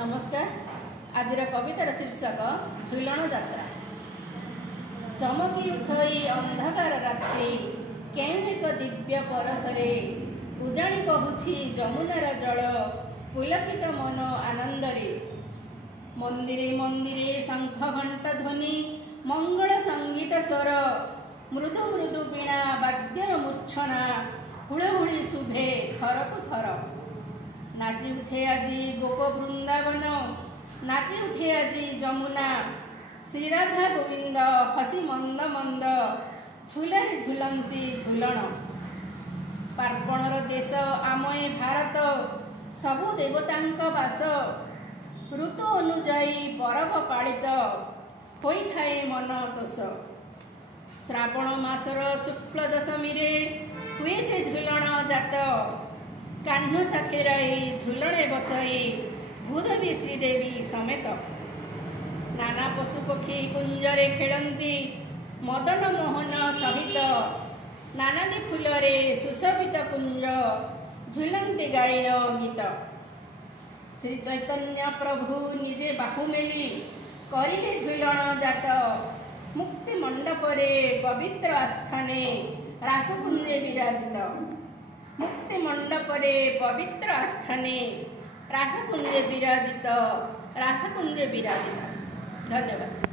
नमस्कार। आज कवितार शीर्षक झुलन जात्रा। चमकी उठई अंधकार रात्रि केउ एक दिव्य परसरे उजाणी बहुछि जमुनार जल पुलकित मन आनंदरे। मंदिरे मंदिरे शंख घंटा ध्वनि मंगल संगीत स्वर मृदु मृदु वीणा वाद्यर मूर्छना हुड़हुड़ी शुभे थरकु थर। नाची उठे आजी गोप वृंदावन नाची उठे आजी जमुना श्रीराधा गोविंद हसी मंद मंद झुलारे झुलंती झुलन। पार्वणर देश आमए भारत सबु देवतांक बास ऋतु अनुजाई परब पालित होई थाए मन तोष। श्रावण मासर शुक्ल दशमी रे हुए जे झुलन जात कान्ह साखेराई झुलणे बसई भूदेवी श्रीदेवी समेत। नाना पशु पक्षी कुंजरे खेलती मदन मोहन सहित नानादी फूलरे सुशोभित कुंज झुलंती गायन गीत। श्री चैतन्य प्रभु निजे बाहु मेली करिले झुलन जात मुक्ति मंडपरे पवित्र आस्थाने रासकुंजे विराजित। मुक्ति मंडपरे पवित्र आस्थाने रासकुंजे विराजित धन्यवाद।